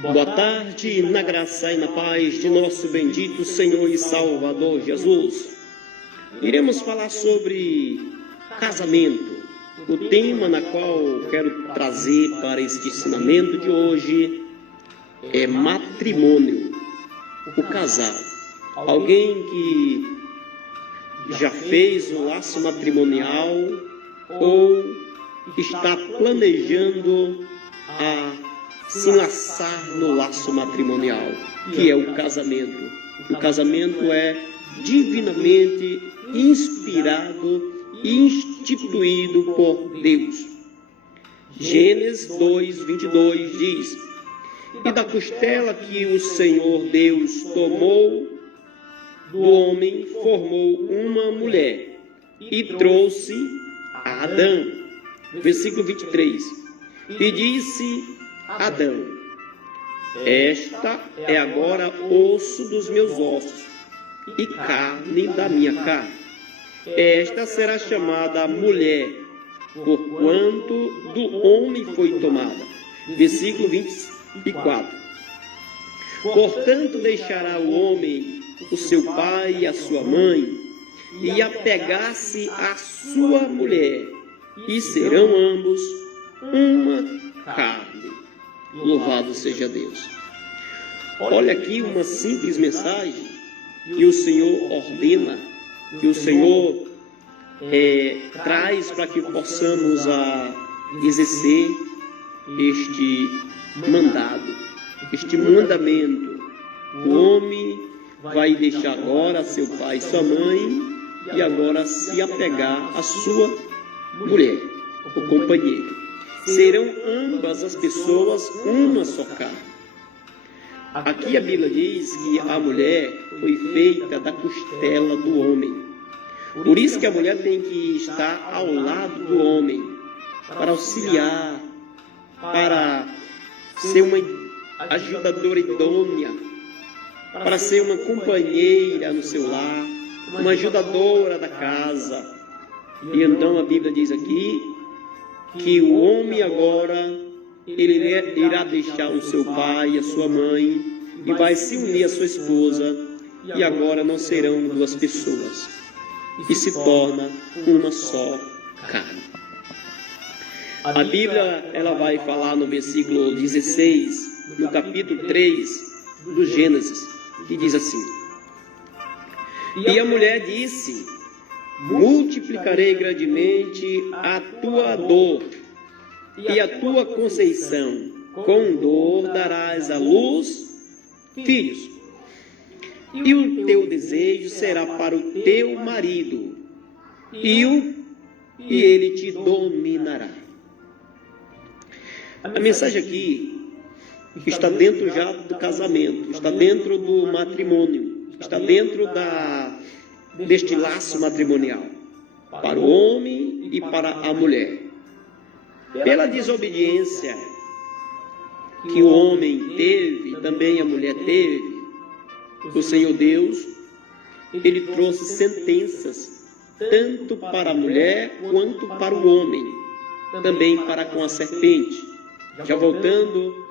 Boa tarde, na graça e na paz de nosso bendito Senhor e Salvador Jesus. Iremos falar sobre casamento. O tema na qual quero trazer para este ensinamento de hoje é matrimônio, o casal. Alguém que já fez um laço matrimonial ou está planejando se enlaçar no laço matrimonial, que é o casamento. O casamento é divinamente inspirado e instituído por Deus. Gênesis 2:22 diz: e da costela que o Senhor Deus tomou do homem, formou uma mulher e trouxe a Adão. Versículo 23. E disse Adão: esta é agora osso dos meus ossos e carne da minha carne. Esta será chamada mulher, porquanto do homem foi tomada. Versículo 24. Portanto, deixará o homem o seu pai e a sua mãe, e apegar-se à sua mulher, e serão ambos uma carne. Louvado seja Deus. Olha aqui uma simples mensagem que o Senhor ordena, que o Senhor traz para que possamos exercer este mandado, este mandamento. O homem vai deixar agora seu pai e sua mãe e agora se apegar à sua mulher, o companheiro. Serão ambas as pessoas uma só carne. Aqui a Bíblia diz que a mulher foi feita da costela do homem. Por isso que a mulher tem que estar ao lado do homem, para auxiliar, para ser uma ajudadora idônea, para ser uma companheira no seu lar, uma ajudadora da casa. E então a Bíblia diz aqui que o homem agora, ele irá deixar o seu pai e a sua mãe e vai se unir à sua esposa, e agora não serão duas pessoas, e se torna uma só carne. A Bíblia, ela vai falar no versículo 16, no capítulo 3 do Gênesis, que diz assim: e a mulher disse: multiplicarei grandemente a tua dor e a tua conceição, com dor darás à luz filhos, e o teu desejo será para o teu marido, e ele te dominará. A mensagem aqui está dentro já do casamento, está dentro do matrimônio, está dentro deste laço matrimonial, para o homem e para a mulher. Pela desobediência que o homem teve, também a mulher teve, o Senhor Deus, ele trouxe sentenças, tanto para a mulher quanto para o homem, também para com a serpente. Já voltando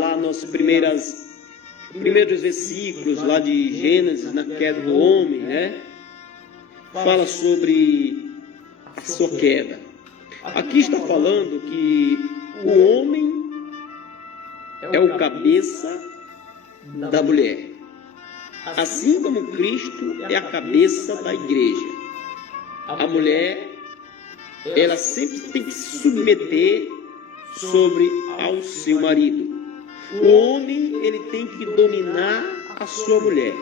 lá nos primeiros versículos lá de Gênesis, na queda do homem, fala sobre a sua queda. Aqui está falando que o homem é o cabeça da mulher, assim como Cristo é a cabeça da igreja. A mulher, ela sempre tem que se submeter ao seu marido. O homem, ele tem que dominar a sua mulher.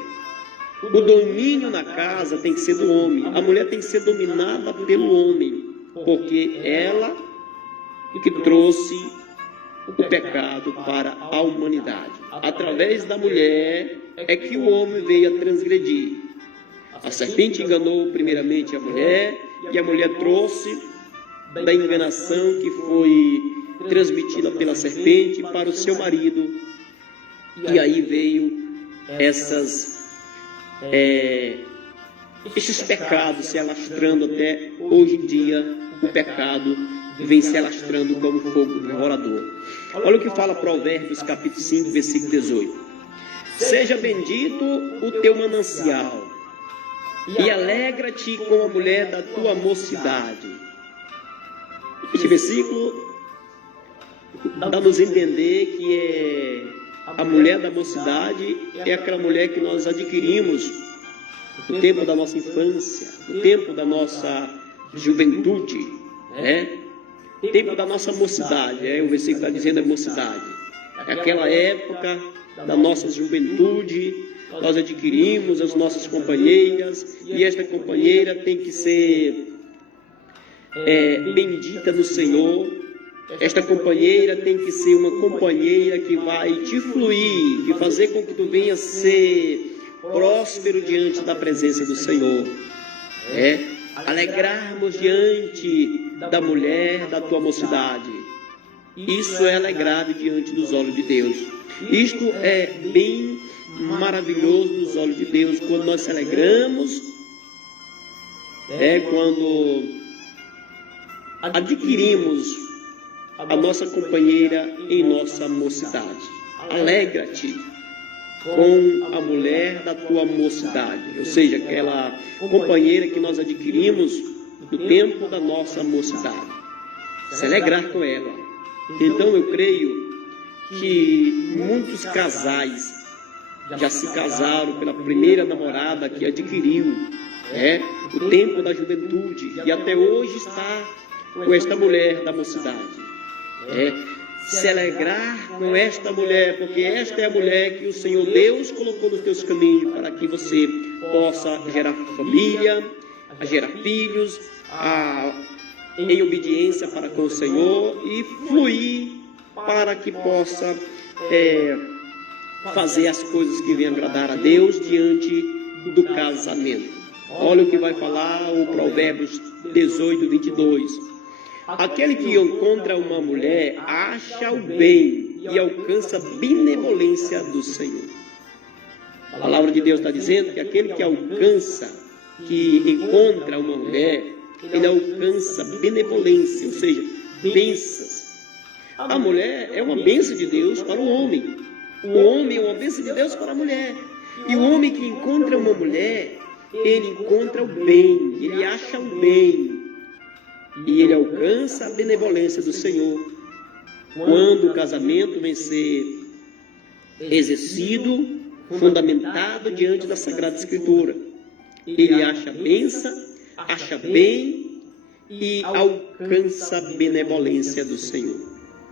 O domínio na casa tem que ser do homem. A mulher tem que ser dominada pelo homem, porque ela que trouxe o pecado para a humanidade. Através da mulher é que o homem veio a transgredir. A serpente enganou primeiramente a mulher, e a mulher trouxe da enganação que foi transmitida pela serpente para o seu marido, e aí veio esses pecados se alastrando até hoje em dia, o pecado vem se alastrando como fogo devorador. Olha o que fala Provérbios capítulo 5, versículo 18. Seja bendito o teu manancial, e alegra-te com a mulher da tua mocidade. Este versículo dá-nos a entender que a mulher da mocidade é aquela mulher que nós adquirimos no tempo da nossa infância, no tempo da nossa juventude, tempo da nossa mocidade, o versículo está dizendo é mocidade. É aquela época da nossa juventude, nós adquirimos as nossas companheiras, e esta companheira tem que ser bendita no Senhor. Esta companheira tem que ser uma companheira que vai te fluir, que fazer com que tu venha ser próspero diante da presença do Senhor. Alegrarmos diante da mulher da tua mocidade. Isso é alegrado diante dos olhos de Deus. Isto é bem maravilhoso nos olhos de Deus, quando nós se alegramos, quando adquirimos a nossa companheira em nossa mocidade. Alegra-te com a mulher da tua mocidade, ou seja, aquela companheira que nós adquirimos no tempo da nossa mocidade. Se alegrar com ela. Então eu creio que muitos casais já se casaram pela primeira namorada que adquiriu, o tempo da juventude, e até hoje está com esta mulher da mocidade. Se alegrar com esta mulher, porque esta é a mulher que o Senhor Deus colocou nos teus caminhos para que você possa gerar família, gerar filhos, em obediência para com o Senhor e fluir para que possa fazer as coisas que venham agradar a Deus diante do casamento. Olha o que vai falar o Provérbios 18, 22. Aquele que encontra uma mulher acha o bem e alcança a benevolência do Senhor. A palavra de Deus está dizendo que aquele que encontra uma mulher, ele alcança benevolência, ou seja, bênçãos. A mulher é uma bênção de Deus para o homem. O homem é uma bênção de Deus para a mulher. E o homem que encontra uma mulher, ele encontra o bem, ele acha o bem. E ele alcança a benevolência do Senhor. Quando o casamento vem ser exercido, fundamentado diante da Sagrada Escritura, ele acha bênção, acha bem e alcança a benevolência do Senhor.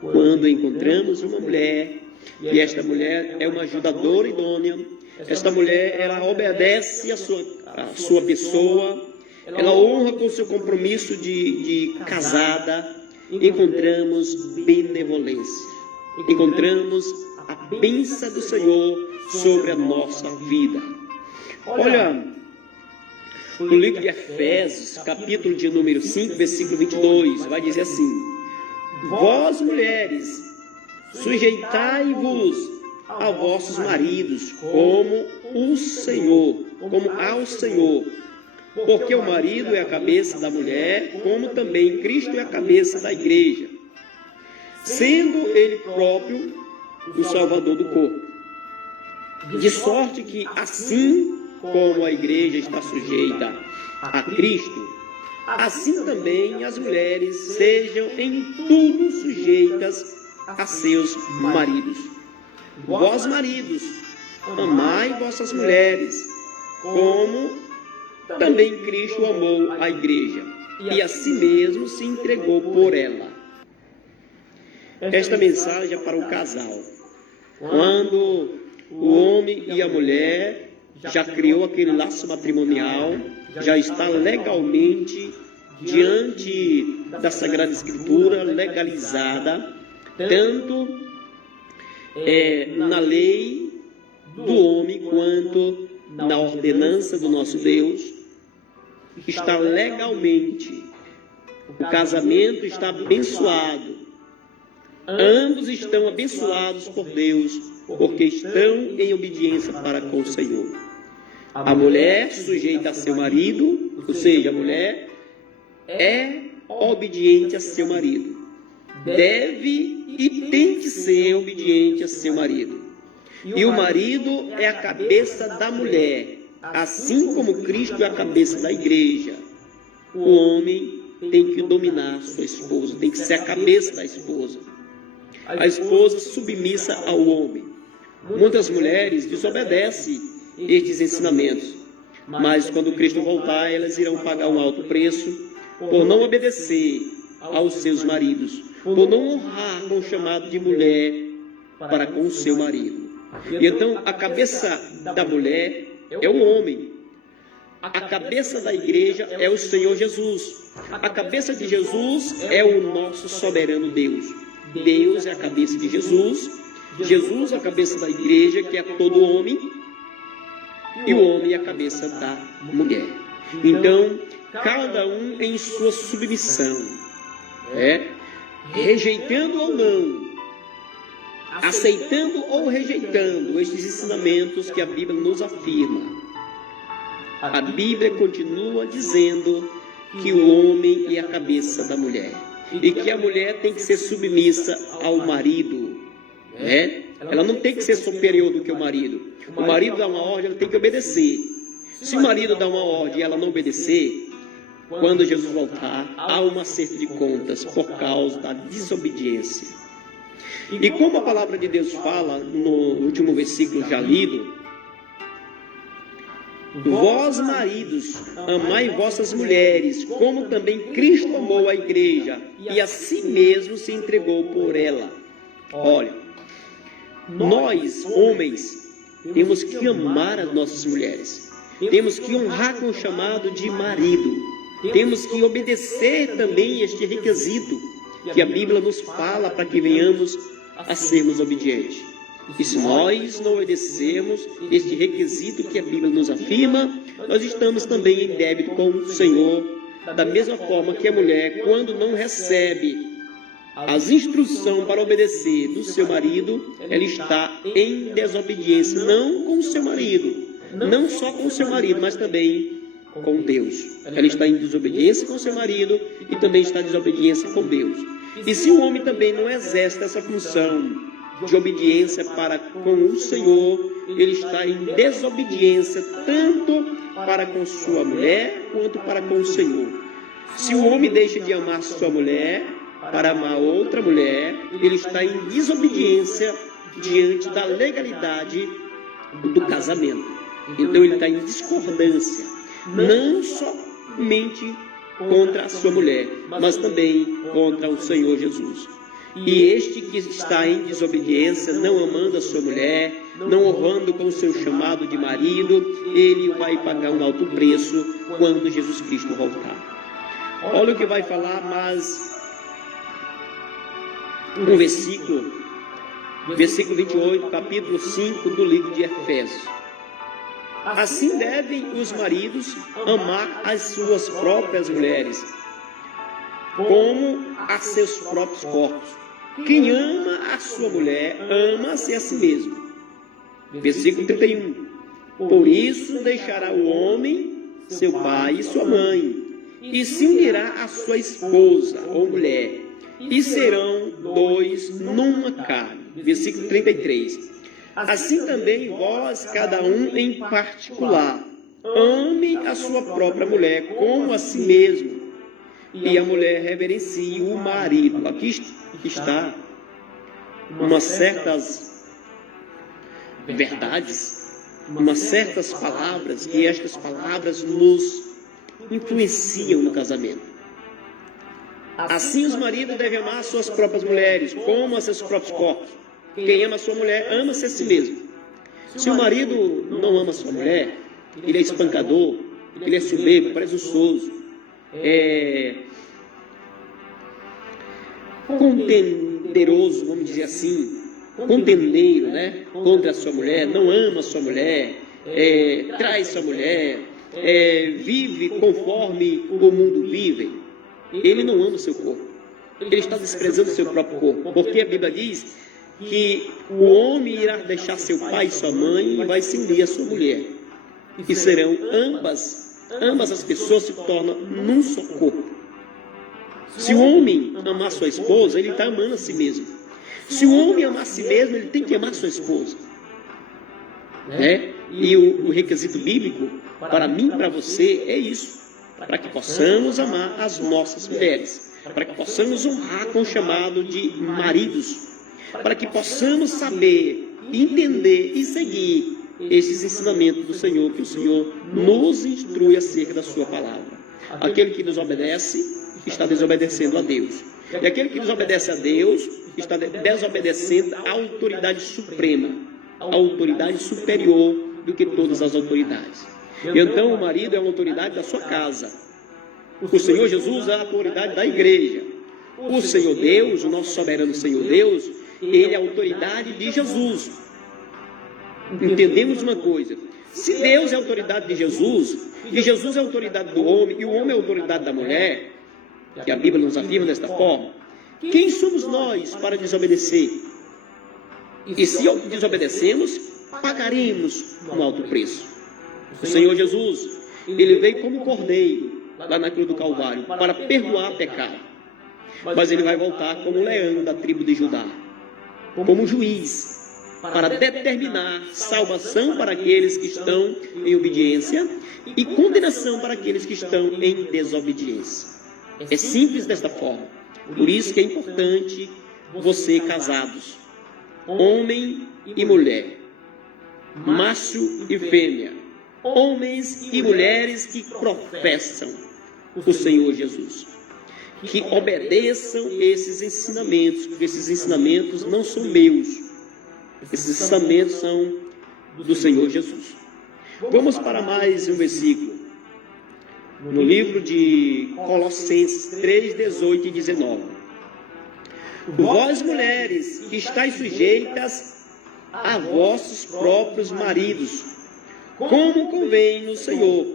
Quando encontramos uma mulher, e esta mulher é uma ajudadora idônea, esta mulher ela obedece a sua pessoa, ela honra com o seu compromisso de casada, encontramos benevolência, encontramos a bênção do Senhor sobre a nossa vida. Olha, no livro de Efésios, capítulo de número 5, versículo 22, vai dizer assim: vós mulheres, sujeitai-vos a vossos maridos como ao Senhor, porque o marido é a cabeça da mulher, como também Cristo é a cabeça da igreja, sendo ele próprio o Salvador do corpo. De sorte que, assim como a igreja está sujeita a Cristo, assim também as mulheres sejam em tudo sujeitas a seus maridos. Vós, maridos, amai vossas mulheres, como também Cristo amou a igreja, e a si mesmo se entregou por ela. Esta mensagem é para o casal. Quando o homem e a mulher já criou aquele laço matrimonial, já está legalmente diante da Sagrada Escritura, legalizada, tanto na lei do homem quanto na ordenança do nosso Deus, está legalmente, o casamento está abençoado, ambos estão abençoados por Deus, porque estão em obediência para com o Senhor. A mulher sujeita a seu marido, ou seja, a mulher é obediente a seu marido. Deve e tem que ser obediente a seu marido. E o marido é a cabeça da mulher, assim como Cristo é a cabeça da igreja. O homem tem que dominar sua esposa, tem que ser a cabeça da esposa. A esposa submissa ao homem. Muitas mulheres desobedecem estes ensinamentos, mas quando Cristo voltar, elas irão pagar um alto preço por não obedecer aos seus maridos, por não honrar com o chamado de mulher para com o seu marido. E então a cabeça da mulher é o homem. A cabeça da igreja é o Senhor Jesus. A cabeça de Jesus é o nosso soberano Deus. Deus é a cabeça de Jesus. Jesus é a cabeça da igreja, que é todo homem. E o homem é a cabeça da mulher. Então, cada um em sua submissão, rejeitando ou não, aceitando ou rejeitando estes ensinamentos que a Bíblia nos afirma. A Bíblia continua dizendo que o homem é a cabeça da mulher e que a mulher tem que ser submissa ao marido. Ela não tem que ser superior do que o marido. O marido dá uma ordem, ela tem que obedecer. Se o marido dá uma ordem e ela não obedecer, quando Jesus voltar, há um acerto de contas por causa da desobediência. E como a palavra de Deus fala no último versículo já lido, vós maridos, amai vossas mulheres, como também Cristo amou a igreja e a si mesmo se entregou por ela. Olha, nós, homens, temos que amar as nossas mulheres. Temos que honrar com o chamado de marido. Temos que obedecer também este requisito que a Bíblia nos fala para que venhamos a sermos obedientes. E se nós não obedecermos este requisito que a Bíblia nos afirma, nós estamos também em débito com o Senhor, da mesma forma que a mulher, quando não recebe as instruções para obedecer do seu marido, ela está em desobediência, não com o seu marido, não só com o seu marido, mas também com Deus. Ela está em desobediência com o seu marido e também está em desobediência com Deus. E se o homem também não exerce essa função de obediência para com o Senhor, ele está em desobediência tanto para com sua mulher quanto para com o Senhor. Se o homem deixa de amar sua mulher para amar outra mulher, ele está em desobediência diante da legalidade do casamento. Então ele está em discordância, não somente contra a sua mulher, mas também contra o Senhor Jesus. E este que está em desobediência, não amando a sua mulher, não honrando com o seu chamado de marido, ele vai pagar um alto preço quando Jesus Cristo voltar. Olha o que vai falar, mas um versículo 28, capítulo 5 do livro de Efésios. Assim devem os maridos amar as suas próprias mulheres, como a seus próprios corpos. Quem ama a sua mulher, ama-se a si mesmo. Versículo 31. Por isso deixará o homem seu pai e sua mãe, e se unirá à sua esposa ou mulher, e serão dois numa carne. Versículo 33. Assim também vós, cada um em particular, ame a sua própria mulher como a si mesmo, e a mulher reverencie o marido. Aqui está umas certas verdades, umas certas palavras, que estas palavras nos influenciam no casamento. Assim os maridos devem amar suas próprias mulheres como a seus próprios corpos. Quem ama a sua mulher, ama-se a si mesmo. Se o marido não ama a sua mulher, ele é espancador, ele é soberbo, presunçoso, contenderoso, vamos dizer assim, contendeiro, contra a sua mulher, não ama a sua mulher, trai sua mulher, vive conforme o mundo vive, ele não ama o seu corpo, ele está desprezando o seu próprio corpo, porque a Bíblia diz que o homem irá deixar seu pai e sua mãe e vai se unir à sua mulher, e serão ambas as pessoas se tornam num só corpo. Se o homem amar sua esposa, ele está amando a si mesmo. Se o homem amar a si mesmo, ele tem que amar sua esposa. E o requisito bíblico, para mim e para você, é isso. Para que possamos amar as nossas mulheres. Para que possamos honrar com o chamado de maridos. Para que possamos saber, entender e seguir esses ensinamentos do Senhor, que o Senhor nos instrui acerca da sua palavra. Aquele que nos obedece está desobedecendo a Deus. E aquele que desobedece a Deus está desobedecendo à autoridade suprema, a autoridade superior do que todas as autoridades. E então o marido é uma autoridade da sua casa. O Senhor Jesus é a autoridade da igreja. O Senhor Deus, o nosso soberano Senhor Deus, ele é a autoridade de Jesus. Entendemos uma coisa: se Deus é a autoridade de Jesus, e Jesus é a autoridade do homem, e o homem é a autoridade da mulher, que a Bíblia nos afirma desta forma, quem somos nós para desobedecer? E se desobedecemos, pagaremos um alto preço. O Senhor Jesus, ele veio como cordeiro lá na cruz do Calvário para perdoar pecado, mas ele vai voltar como leão da tribo de Judá, como juiz, para determinar salvação para aqueles que estão em obediência e condenação para aqueles que estão em desobediência. É simples desta forma. Por isso que é importante você, casados, homem e mulher, macho e fêmea, homens e mulheres que professam o Senhor Jesus, que obedeçam esses ensinamentos, porque esses ensinamentos não são meus, esses ensinamentos são do Senhor Jesus. Vamos para mais um versículo, no livro de Colossenses 3, 18 e 19. Vós, mulheres, que estáis sujeitas a vossos próprios maridos, como convém no Senhor.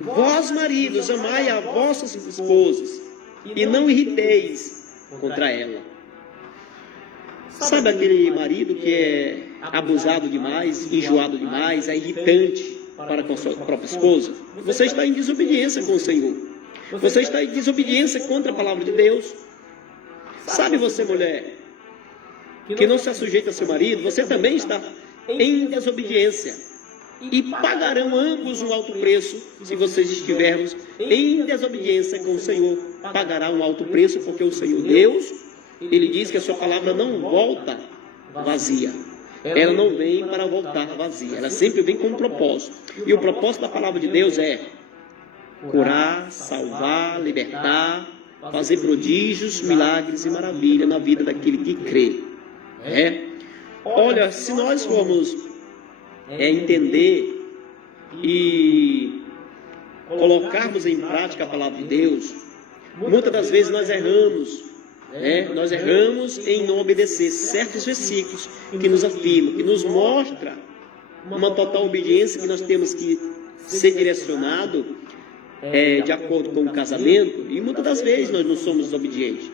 Vós, maridos, amai a vossas esposas, e não irriteis contra ela. Sabe aquele marido que é abusado demais, enjoado demais, é irritante para com a sua própria esposa? Você está em desobediência com o Senhor. Você está em desobediência contra a palavra de Deus. Sabe você, mulher, que não se sujeita a seu marido, você também está em desobediência. E pagarão ambos um alto preço se vocês estivermos em desobediência com o Senhor. Pagará um alto preço, porque o Senhor Deus, ele diz que a sua palavra não volta vazia. Ela não vem para voltar vazia. Ela sempre vem com um propósito. E o propósito da palavra de Deus é curar, salvar, libertar, fazer prodígios, milagres e maravilha na vida daquele que crê. Olha, se nós formos entender e colocarmos em prática a palavra de Deus, muitas das vezes nós erramos. Nós erramos em não obedecer certos versículos que nos afirmam, que nos mostra uma total obediência, que nós temos que ser direcionado de acordo com o casamento, e muitas das vezes nós não somos desobedientes.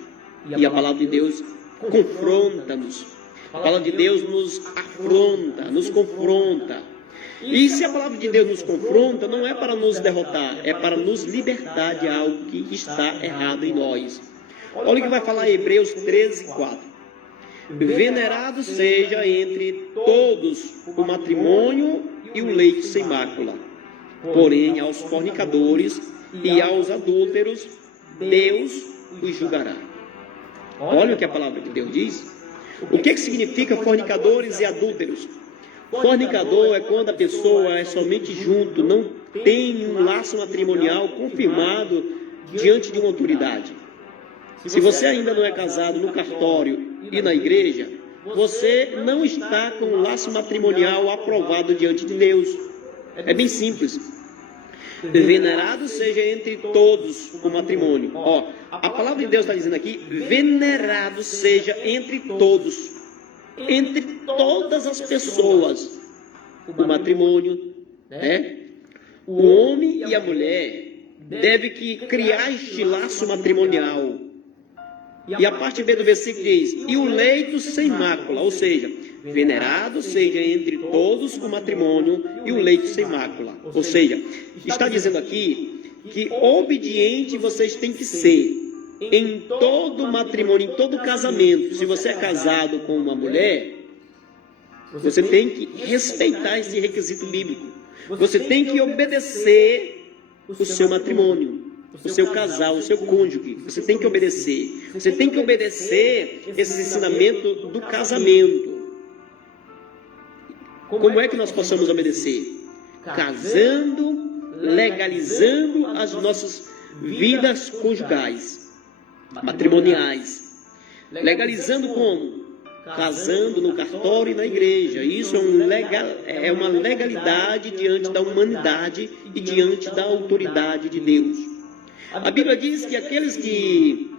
E a palavra de Deus confronta-nos. A palavra de Deus nos afronta, nos confronta. E se a palavra de Deus nos confronta, não é para nos derrotar, é para nos libertar de algo que está errado em nós. Olha o que vai falar em Hebreus 13, 4. Venerado seja entre todos o matrimônio e o leito sem mácula. Porém, aos fornicadores e aos adúlteros, Deus os julgará. Olha o que a palavra de Deus diz. O que significa fornicadores e adúlteros? Fornicador é quando a pessoa é somente junto, não tem um laço matrimonial confirmado diante de uma autoridade. Se você ainda não é casado no cartório e na igreja, você não está com um laço matrimonial aprovado diante de Deus. É bem simples. Venerado seja entre todos o matrimônio. A palavra de Deus está dizendo aqui, venerado seja entre todos, entre todas as pessoas, o matrimônio, O homem e a mulher devem criar este laço matrimonial. E a parte B do versículo diz, e o leito sem mácula, ou seja, venerado seja entre todos o matrimônio e o leito sem mácula. Ou seja, está dizendo aqui que obediente vocês têm que ser. em todo matrimônio, em todo casamento, se você é casado com uma mulher, você tem que respeitar esse requisito bíblico. Você tem que obedecer o seu matrimônio, o seu casal, o seu cônjuge. Você tem que obedecer. Você tem que obedecer esse ensinamento do casamento. Como é que nós possamos obedecer? Casando, legalizando as nossas vidas conjugais, matrimoniais. Legalizando como? Casando no cartório e na igreja. Isso é uma legalidade diante da humanidade e diante da autoridade de Deus. A Bíblia diz que aqueles que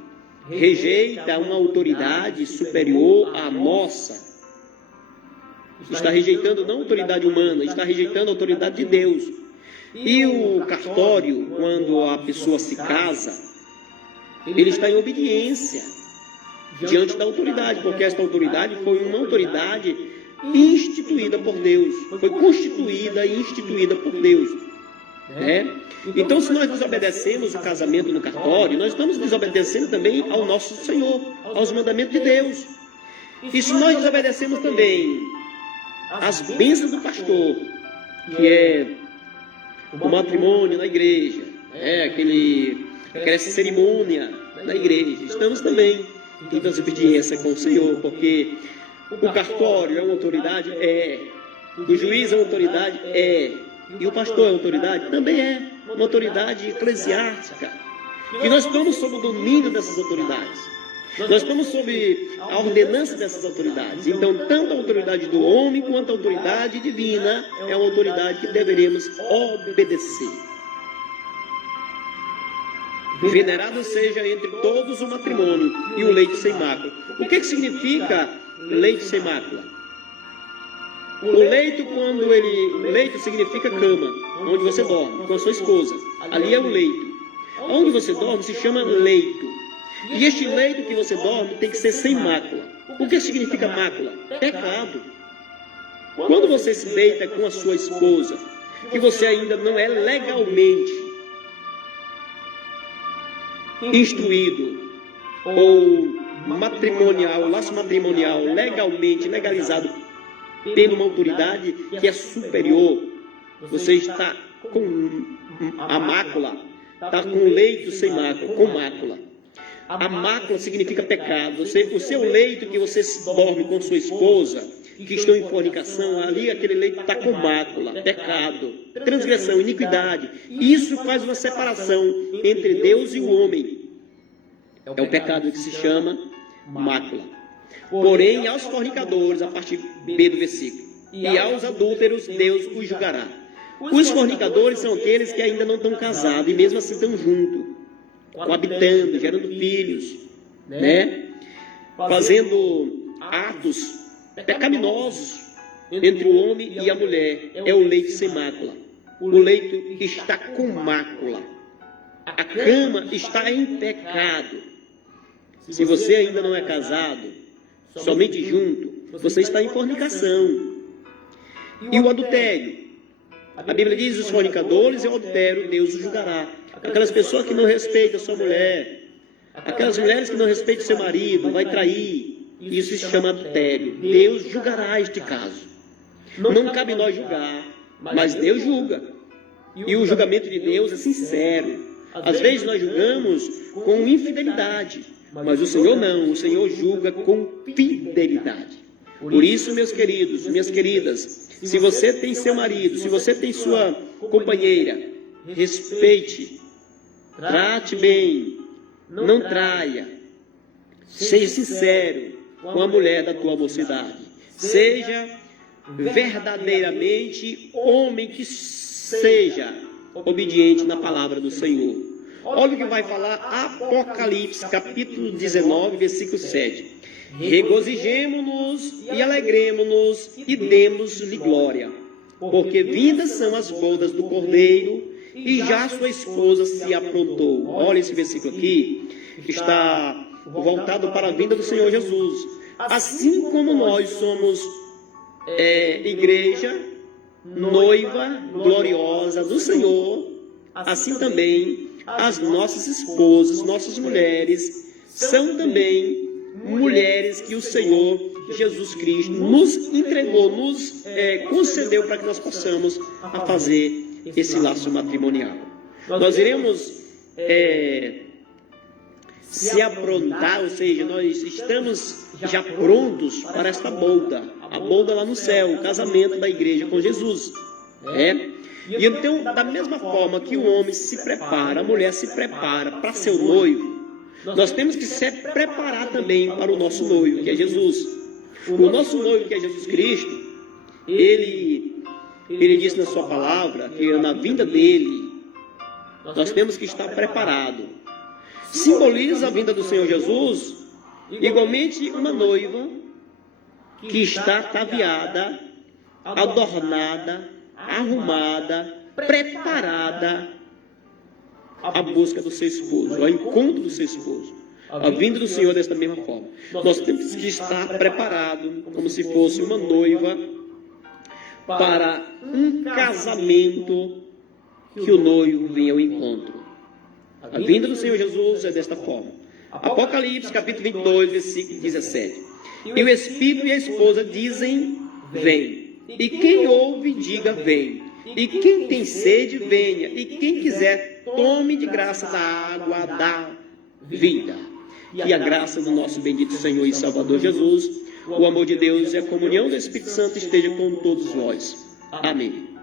rejeitam uma autoridade superior à nossa, está rejeitando não a autoridade humana, está rejeitando a autoridade de Deus. E o cartório, quando a pessoa se casa, ele está em obediência diante da autoridade, porque esta autoridade foi uma autoridade instituída por Deus, foi constituída e instituída por Deus. Então, se nós desobedecemos o casamento no cartório, nós estamos desobedecendo também ao nosso Senhor, aos mandamentos de Deus. E se nós desobedecemos também as bênçãos do pastor, que é o matrimônio na igreja, aquela cerimônia na igreja, estamos também em desobediência com o Senhor, porque o cartório é uma autoridade? O juiz é uma autoridade? E o pastor é uma autoridade? Também é uma autoridade eclesiástica. E nós estamos sob o domínio dessas autoridades. Nós estamos sob a ordenança dessas autoridades. Então, tanto a autoridade do homem quanto a autoridade divina é uma autoridade que deveremos obedecer. Venerado seja entre todos o matrimônio e o leito sem mácula. O que significa leito sem mácula? O leito significa cama, onde você dorme com a sua esposa. Ali é o leito. Onde você dorme se chama leito. E este leito que você dorme tem que ser sem mácula. O que significa mácula? Pecado. Quando você se deita com a sua esposa, que você ainda não é legalmente instruído, ou matrimonial, laço matrimonial, legalmente legalizado por uma autoridade que é superior, você está com a mácula, está com o leito sem mácula, com mácula. A mácula significa pecado. O seu leito que você dorme com sua esposa, que estão em fornicação, ali aquele leito está com mácula, pecado, transgressão, iniquidade. Isso faz uma separação entre Deus e o homem. É o pecado que se chama mácula. Porém, aos fornicadores, a parte B do versículo, e aos adúlteros, Deus os julgará. Os fornicadores são aqueles que ainda não estão casados e mesmo assim estão juntos, coabitando, gerando filhos, fazendo atos pecaminosos entre o homem e a mulher. É o leito sem mácula. O leito está com mácula. A cama está em pecado. Se você ainda não é casado, somente junto, você está em fornicação. E o adultério? A Bíblia diz: os fornicadores e o adultério, Deus os julgará. Aquelas pessoas que não respeitam a sua mulher, aquelas mulheres que não respeitam seu marido, vai trair, isso se chama adultério. Deus julgará este caso. Não cabe nós julgar, mas Deus julga. E o julgamento de Deus é sincero. Às vezes nós julgamos com infidelidade, mas o Senhor não, o Senhor julga com fidelidade. Por isso, meus queridos, minhas queridas, se você tem seu marido, se você tem sua companheira, respeite, trate bem, não traia, seja sincero com a mulher da tua mocidade, seja verdadeiramente homem que seja obediente na palavra do Senhor. Olha o que vai falar Apocalipse, capítulo 19, versículo 7. Regozijemo-nos e alegremo-nos e demos-lhe glória, porque vindas são as bodas do Cordeiro e já sua esposa se aprontou. Olha esse versículo aqui, que está voltado para a vinda do Senhor Jesus. Assim como nós somos igreja, noiva gloriosa do Senhor, assim também as nossas esposas, nossas mulheres, são também mulheres que o Senhor Jesus Cristo nos entregou, nos concedeu para que nós possamos a fazer esse laço matrimonial. Nós iremos se aprontar, ou seja, nós estamos já prontos para esta boda, a boda lá no céu, o casamento da igreja com Jesus. E então, da mesma forma que o homem se prepara, a mulher se prepara para seu noivo, nós temos que se preparar também para o nosso noivo, que é Jesus. O nosso noivo, que é Jesus Cristo, ele disse na sua palavra que na vinda dele, nós temos que estar preparados. Simboliza a vinda do Senhor Jesus, igualmente uma noiva que está ataviada, adornada, arrumada, preparada à busca do seu esposo, ao encontro do seu esposo. A vinda do Senhor desta mesma forma. Nós temos que estar preparados, como se fosse uma noiva, para um casamento que o noivo venha ao encontro. A vinda do Senhor Jesus é desta forma. Apocalipse, capítulo 22, versículo 17. E o Espírito e a esposa dizem, vem. E quem ouve, diga, vem. E quem tem sede, venha. E quem quiser, tome de graça da água da vida. Que a graça do nosso bendito Senhor e Salvador Jesus, o amor de Deus e a comunhão do Espírito Santo esteja com todos nós. Amém.